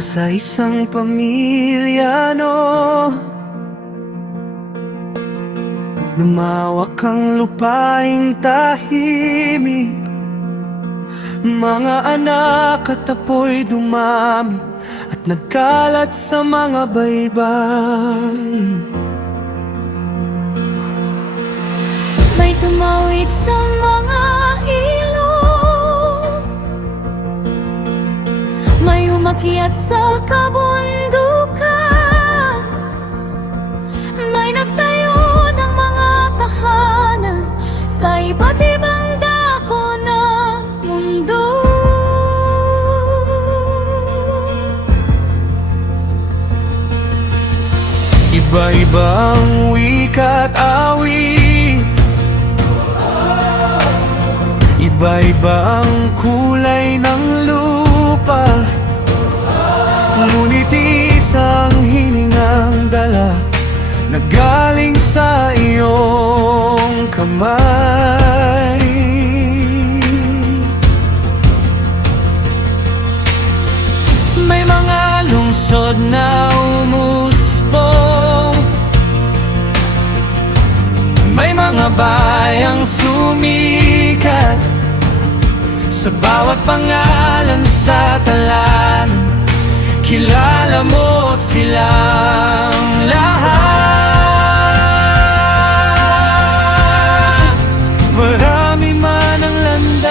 Mula sa isang pamilya, lumawak ang lupaing tahimik. Mga anak at apoy dumami at nagkalat sa mga baybay. May tumawid sa mga ilog, may umakyat sa kabundukan, may nagtayo ng mga tahanan sa iba't ibang dako ng mundo. Iba-iba ang wika at awit, iba-iba ang kulay ng lupa, ngunit isang hiningang dala na galing sa iyong kamay. May mga lungsod na umusbong, may mga bayang sumikat, sa bawat pangalan sa talan, kilala mo silang lahat. Marami man ang landas,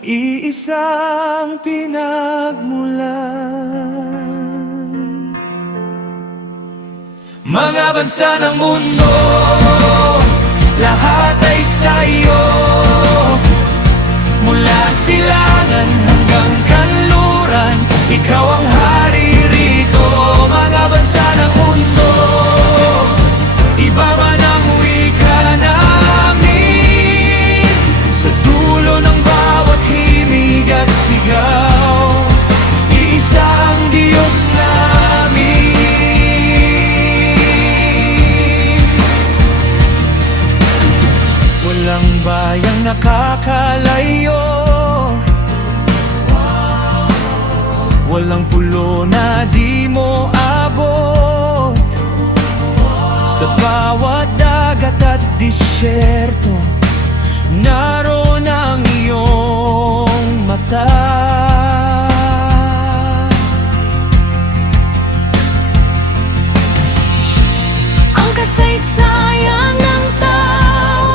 iisang pinagmulan. Mga bansa ng mundo, lahat ay sa iyo. Mula silangan hanggang kanluran, ikaw ang hari rito. Mga bansa ng mundo, iba man ang wika namin, sa dulo ng bawat himig at sigaw, iisa ang Diyos namin. Walang bayang nakakalayo, walang pulo na di mo abot. Sa bawat dagat at disyerto, naroon ang iyong mata. Ang kasaysayan ng tao,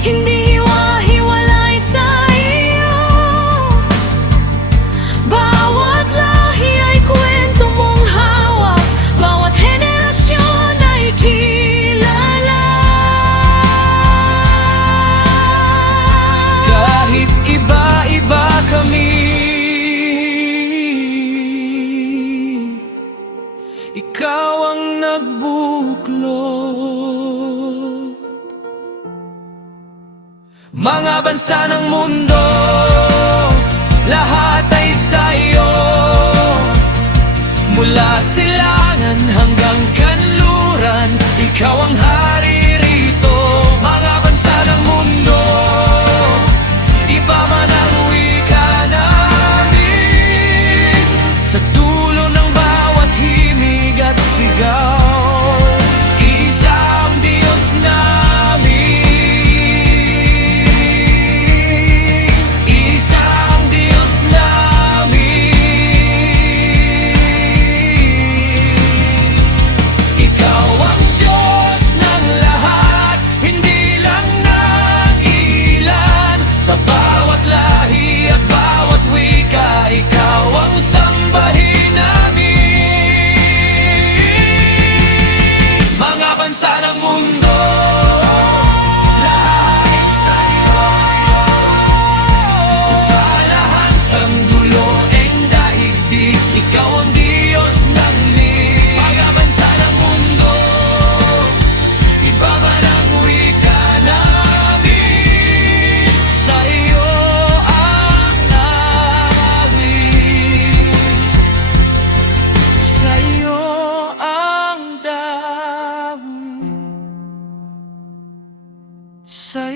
hindi hiwa-hiwalay sa iyo. Bawat lahi ay kwento mong hawak, bawat henerasyon ay kilala. Kahit iba-iba kami, ikaw ang nagbuklod. Mga bansa ng mundo, lahat ay sa iyo. Mula silangan hanggang kanluran, ikaw ang hari rito. Mga bansa ng mundo, iba man ang wika namin, sa dulo ng bawat himig at sigaw, isa ang Diyos namin. Isa ang Diyos namin. Ikaw ang Diyos ng lahat, hindi lang ng ilan. Sa bawat lahi at bawat wika, ikaw ang sambahin namin. Mga bansa ng mundo, lahat ay sa iyo. Sa lahat ang dulo ang daigdig, ikaw ang Diyos ng liig. Mga bansa ng mundo, iba man ang wika namin, sa iyo ang awit, sa iyo ang dawit, sa